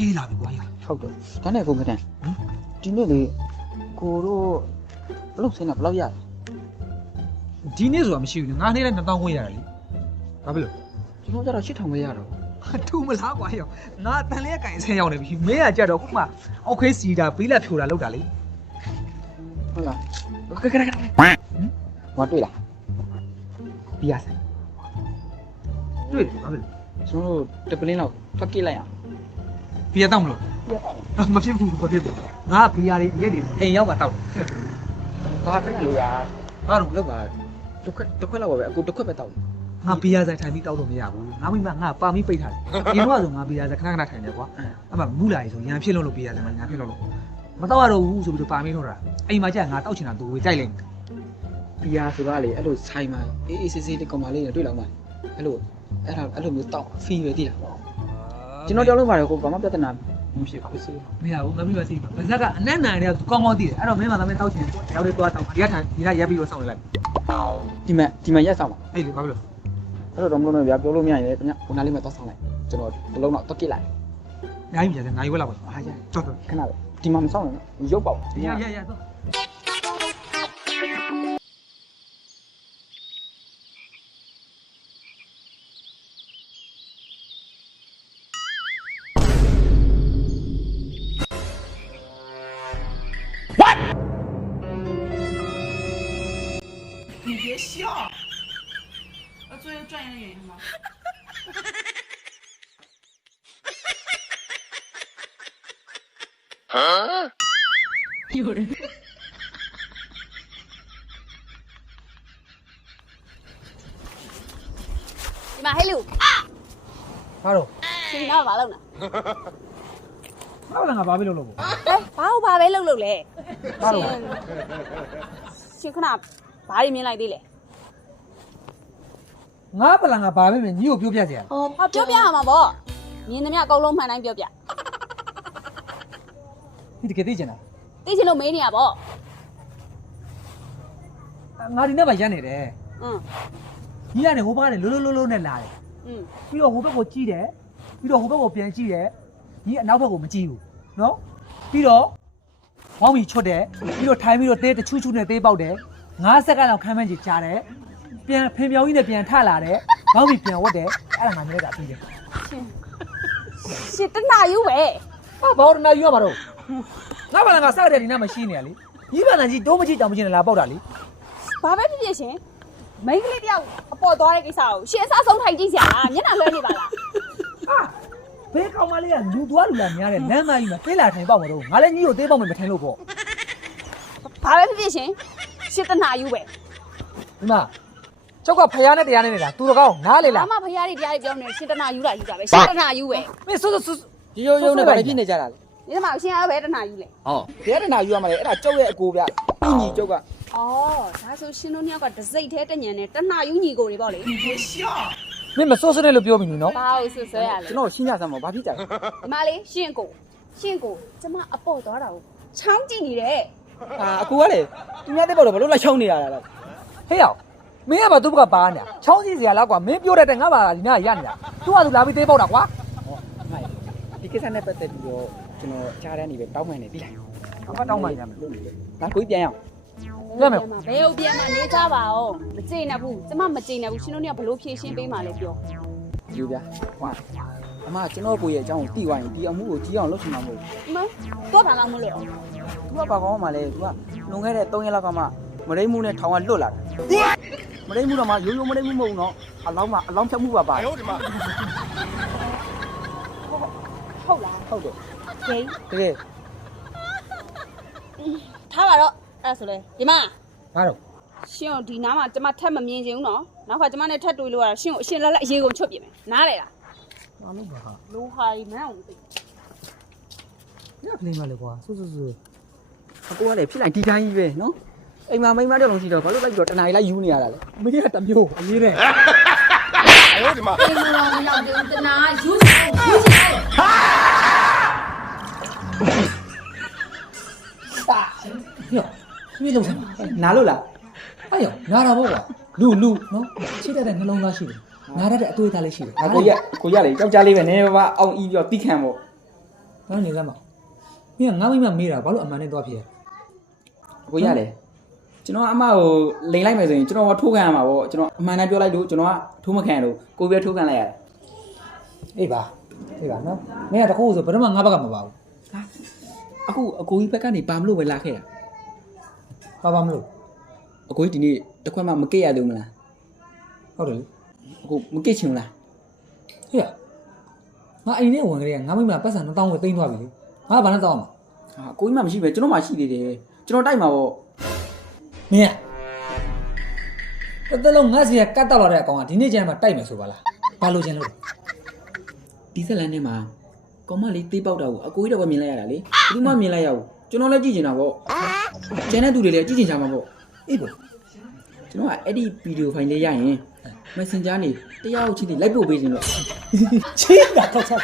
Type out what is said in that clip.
အေးလာပြီကွာရဟုတ်တယ်ဒါနဲ့ကိုမတန်ဟမ်ဒီနေ့လေကိုတို့ဘလို့စင်းတာဘယ်လောက်ရလဲဒီနေ့ဆိုတာမရှိဘူးလေငါနေ့လည်း2000ခွင့်ရတယ်လေဘာဖြစ်လို့ကျွန်တော်ကျတော့8000ပဲရတော့ဟာထူမလားကွာရောငါတန်လေးကင်ဆဲရောက်နေပြီမင်းကကြတော့ခုမှအောက်ခေးစီတာပေးလက်ဖြိုတာလောက်တာလေဟုတ်လားကဲကဲကဲဟမ်ဟောတွေ့လားဘီယာဆိုင်တွေ့တယ်ဘာဖြစ်လို့ကျွန်တော်တို့တပလင်းလောက်ထွက်ကိလိုက်အောင် ဘီယာတောက်မလို့မဖြစ်ဘူးမဖြစ်ဘူးငါဘီယာတွေရက်တွေအိမ်ရောက်ကတောက်ဘာဖြစ်လို့ရဘာလို့လောက်ပါတစ်ခွက်တစ်ခွက်လောက်ပါပဲအခုတစ်ခွက်ပဲတောက်တယ်ငါဘီယာဆိုင်ထိုင်ပြီးတောက်လို့မရဘူးငါမိမငါပါမီပိတ်ထားတယ်ဒီတော့ဆိုငါဘီယာဆိုင်ခဏခဏထိုင်တယ်ကွာအဲ့မှာမူလာရီဆိုရန်ဖြစ်လို့လို့ဘီယာဆိုင်မှာညာဖြစ်လို့လို့မတော့ရတော့ဘူးဆိုပြီးတော့ပါမီထောက်တာအိမ်မှာကျငါတောက်ချင်တာသူဝေကြိုက်လိုက်ဘီယာဆိုတာလေအဲ့လိုဆိုင်မှာအေးအေးဆေးဆေးလေးကောင်မလေးနဲ့တွေ့လောက်မှာအဲ့လိုအဲ့ဒါအဲ့လိုမျိုးတောက်ဖီပဲတိလား ကျွန်တော်ကြောက်လို့ပါတယ်ကိုဘာမှပြဿနာမဖြစ်ဘူးစေးမရဘူးငါမိမသိဘူးပါဇက်ကအနက်နိုင်တဲ့သူကောင်းကောင်းသိတယ်အဲ့တော့မင်းမသမင်းတောက်ချင်ရောက်တယ်သွားတောက်ဒီကထိုင်ဒီကရက်ပြီးတော့စောင့်နေလိုက်ဒီမှာဒီမှာရက်ဆောင်ပါအဲ့လေဘာဖြစ်လို့အဲ့တော့တော့မလို့နဲ့ဗျာပြောလို့မရရင်လည်းခင်ဗျခုနလေးမှတော့ဆောင်လိုက်ကျွန်တော်တစ်လုံးတော့တော့ကိလိုက်နိုင်ပြီပြန်နိုင်ဝက်လာပါအားရတော်တော်ခဏပဲဒီမှာမဆောင်နဲ့နော်ရုပ်ပေါက်ရရရတော့ 笑。做一个专业的演员吧。啊？有人。你妈还有啊？八楼先给他挖了。哪那我能八百六不？哎八五八百六六嘞。行。辛苦那八里面来的嘞。 င်ရှင်ခဏဘာတွေမြင်လိုက်သေးလဲ ငါပလန်ငါဘာပဲမင်းညီကိုပြောပြစီရ ဟောပြောပြရမှာပေါ့မြင်သမျှအကုန်လုံးမှန်တိုင်းပြောပြ ဒီတကယ်သိချင်တာ သိချင်လို့မေးနေရပေါ့ ငါဒီနေ့မှရက်နေတယ် อืม ညီကနေဟိုဘက်ကနေလုံးလုံးလုံးလုံးနဲ့လာတယ် อืม ပြီးတော့ဟိုဘက်ကိုကြည့်တယ်ပြီးတော့ဟိုဘက်ကိုပြန်ကြည့်တယ်ညီအနောက်ဘက်ကိုမကြည့်ဘူးနော်ပြီးတော့ဘောင်းမီချွတ်တယ်ပြီးတော့ထိုင်ပြီးတော့တဲတချူးချူးနဲ့သေးပေါက်တယ်ငါးစက္ကန့်လောက်ခမ်းမန်းကြီးကြားတယ် ပြန်ဖင်ပြောင်းကြီးနဲ့ပြန်ထလာတယ်ဘောင်းမီပြန်ဝတ်တယ်အဲ့ဒါငါမြင်လိုက်တာပြီးတယ်ရှင်တနာယူပဲဟာဘောင်းနာယူရမှာတော့ငါဘာလဲငါစတဲ့ဒီနားမရှိနေရလေညီဘာလဲကြီးတိုးမကြည့်တောင်မကြည့်နဲ့လာပေါက်တာလေဘာပဲဖြစ်ဖြစ်ရှင်မိန်းကလေးတယောက်အပေါ်သွားတဲ့ကိစ္စကိုရှင်အစဆုံးထိုင်ကြည့်စရာလားမျက်နှာလွှဲနေပါလားဟာဘဲကောင်မလေးကလူသွားလူလာများတယ်လမ်းမကြီးမှာသေးလာထိုင်ပေါက်မှာတော့ငါလည်းညီကိုသေးပေါက်မယ်မထိုင်လို့ပေါ့ဘာပဲဖြစ်ဖြစ်ရှင်ရှင်တနာယူပဲဒီမှာ ကျောက်ကဖယားနဲ့တရားနဲ့နေတာသူတကောင်းနားလေလားအမဖယားတွေတရားတွေပြောနေရှင်တနာယူတာယူတာပဲရှင်တနာယူပဲမင်းစွတ်စွတ်ရိုးရိုးရိုးနဲ့ဗာပြစ်နေကြတာလေဒီမှာရှင်အားပဲတနာယူလေဟုတ်တရားတနာယူရမှာလေအဲ့ဒါကျောက်ရဲ့အကိုဗျအညီကျောက်ကအော်ဒါဆိုရှင်တို့နှစ်ယောက်ကဒစိတ်သေးတညံနဲ့တနာယူညီကိုတွေပေါ့လေရှာမင်းမစွတ်စွတ်နဲ့လို့ပြောမိနေနော်ဘာလို့စွတ်စွဲရလဲကျွန်တော်ရှင်းပြစမ်းပါဘာဖြစ်ကြလဲဒီမှာလေရှင်ကိုရှင်ကိုကျမအပေါ့သွားတာကိုချောင်းကြည့်နေတယ်အာအကူကလေသူများတဲ့ပေါ့တော့ဘလို့လာချောင်းနေရတာလဲဟေ့ရောက် မင်းကဘာသူ့ဘကပါနေတာချောင်းစီစရာလားကွာမင်းပြောတဲ့တိုင်ငါပါဒီနားရနေတာသူ့ဟာသူလာပြီးသေးပေါက်တာကွာဟောအမိုက်ဒီကိစ္စနဲ့ပတ်သက်ပြီးတော့ကျွန်တော်ကြားတဲ့နေပဲတောင်းမှန်နေပြီလားဘာတောင်းမှရမယ်ငါကိုပြန်ရအောင်ရမယ်ဘယ်ဟုတ်ပြန်မှနေကြပါဦးမကြိတ်နဲ့ဘူးကျမမကြိတ်နဲ့ဘူးရှင်တို့နှစ်ယောက်ဘလို့ဖြည့်ရှင်းပေးမှလဲပြောယူဗျာဟွာအမကျွန်တော်ကိုရဲ့အကြောင်းကိုသိသွားရင်ဒီအမှုကိုကြီးအောင်လုပ်ချင်မှာမဟုတ်မတော့ဘာမှမလို့ဘူး။ तू ကဘာကောင်းမှလဲ तू ကလွန်ခဲ့တဲ့3ရက်လောက်ကမှမရိမှုနဲ့ထောင်ကလွတ်လာတာ။ မရိမှုတော့မှရိုးရိုးမရိမှုမဟုတ်ဘူးနော်။အလောင်းမှအလောင်းဖြတ်မှုပါပါဟုတ်လားဟုတ်တယ်ဂိမ်းတကယ်ထားပါတော့အဲ့ဒါဆိုလေဒီမှာဘာတော့ရှင်ကိုဒီနားမှာကျမထက်မမြင်ချင်ဘူးနော်နောက်ခါကျမနဲ့ထက်တွေ့လို့ရတာရှင်ကိုအရှင်လက်လက်အရေးကုန်ချွတ်ပြင်မယ်နားလေလားဘာလို့ဘာဟာလိုဟာရီမန်းအောင်မသိညကလေးမလေးကွာစွတ်စွတ်စွတ်အကိုကလည်းဖြစ်လိုက်ဒီတိုင်းကြီးပဲနော်။ အိမ်မှာမိန်းမတယောက်လုံးရှိတော့ဘာလို့လိုက်ပြီးတော့တနားရီလိုက်ယူနေရတာလဲမင်းကတမျိုးအရေးတဲ့အိမ်မတော်မရောက်တယ်တနာယူချင်ယူချင်ညမင်းလုံးစမ်း။နားလို့လားအဲ့ရောနားတာပေါ့ကွာလူလူနော်ချိတဲ့တဲ့နှလုံးသားရှိတယ်နားရတဲ့အသွေးသားလေးရှိတယ်။အကိုရကိုရလေကြောက်ကြလေးပဲနည်းပါးအောင်ဤပြီးတော့တိခံပေါ့ဘာနေစမ်းမမင်းကငါမိမမေးတာဘာလို့အမှန်နဲ့သွားဖြစ်ရအကိုရတယ် ကျွန်တော်အမကိုလိန်လိုက်မယ်ဆိုရင်ကျွန်တော်ကထိုးခံရမှာပေါ့ကျွန်တော်အမှန်တမ်းပြောလိုက်လို့ကျွန်တော်ကထိုးမခံရလို့ကိုပဲထိုးခံလိုက်ရတယ်အေးပါအေးပါနော်မင်းကတခုဆိုဘယ်တော့မှငါဘက်ကမပါဘူးအခုအကိုကြီးဘက်ကနေပါမလို့ပဲလာခဲ့တာပါပါမလို့အကိုကြီးဒီနေ့တစ်ခွက်မှမကစ်ရသေးဘူးမလားဟုတ်တယ်လေအခုမကစ်ချင်ဘူးလားဟေ့ငါအိမ်ထဲဝင်ကြတဲ့ငါမိမပတ်စံ1000ဝယ်သိမ်းသွားပြီလေငါဘာနဲ့တောင်းမှာဟာအကိုကြီးမှမရှိပဲကျွန်တော်မှရှိသေးတယ်ကျွန်တော်တိုက်မှာပေါ့ မင်းကတတလုံးငါစီကကတ်တော့လာတဲ့အကောင်ကဒီနေ့ကျရင်မှတိုက်မယ်ဆိုပါလားဘာလို့ချင်လို့လဲဒီဇက်လန်ထဲမှာကောင်မလေးသေးပေါက်တာကိုအကိုကြီးတော့ပဲမြင်လိုက်ရတာလေဘယ်သူမှမြင်လိုက်ရဘူးကျွန်တော်လည်းကြည့်နေတာပေါ့ကျန်တဲ့သူတွေလည်းကြည့်ချင်ကြမှာပေါ့အေးပေါ့ကျွန်တော်ကအဲ့ဒီဗီဒီယိုဖိုင်လေးရရင် Messenger နေတရားကိုချင်းနေလိုက်ပို့ပေးခြင်းလို့ချင်းတာတော့ချက်